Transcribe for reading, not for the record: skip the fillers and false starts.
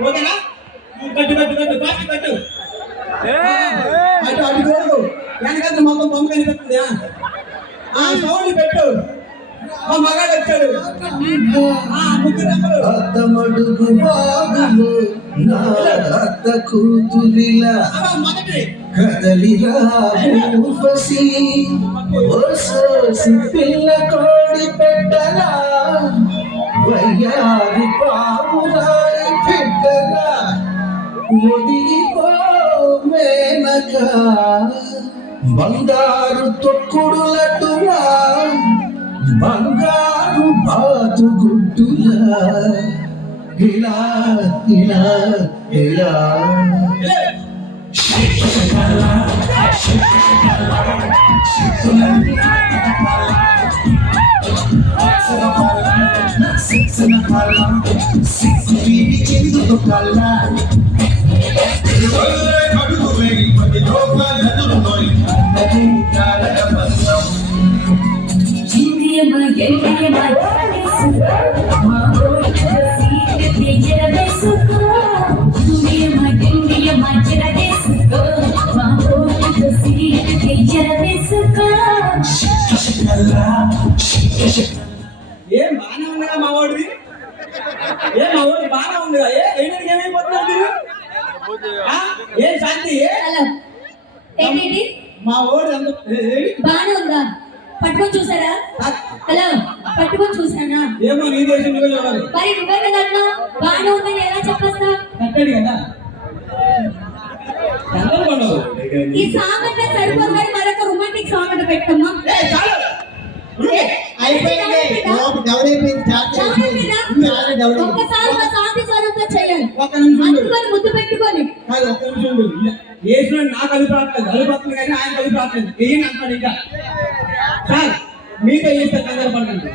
ఓకేనా? కట్టు కట్టు కట్టు కాకి కట్టు. అటు అటు చూడు, వెనకాల మొత్తం బొమ్మ కనిపిస్తుంది. సౌండ్ పెట్టు. ఆ మగాడు వచ్చాడు. ముగ్గురు అత్తమడుగు బాగులు నా అత్త కూతురిలా కదలిరా ఊపసి ఓసోసి పిల్ల కోడి పెట్టలా వయ్యారి పామురాయి పెట్టలా ఒదిగిపో మేనక బంగారు తొక్కుడు లడ్డులా బంగారు బాతుగుడ్డులా ఇలా ఇలా ఇలా ఏం బాగానే ఉందిగా మా వాడిది. మా వాడి బాగా ఉందిగా. ఏమైపోతున్నారు మీరు? ఏం శాంతి? ఏంటి మా వాడు బాగానే ఉందా? పట్టుకొని చూసారా? హలో, పట్టుకొని చూసానా? ఏమో నీ దేశం చూడాలి. మరి నువ్వే కదా అన్నా బాగానే ఉందని ఎలా చెప్పేస్తా? కట్టాడు కదా. ఈ సాంగ్ అంటే సరిపోదు కానీ మరొక రొమాంటిక్ సాంగ్ అంటే పెట్టమ్మా. ఒక్కసారి మా సాంగ్ స్వరంతో చేయాలి. అందుకని ముద్దు పెట్టుకొని నాకు కలిపి కలిపడుతుంది కానీ ఆయన కలిపి రావట్లేదు. ఏం అంటాడు ఇంకా సార్ మీతో చేస్తే కంగారు పడకండి.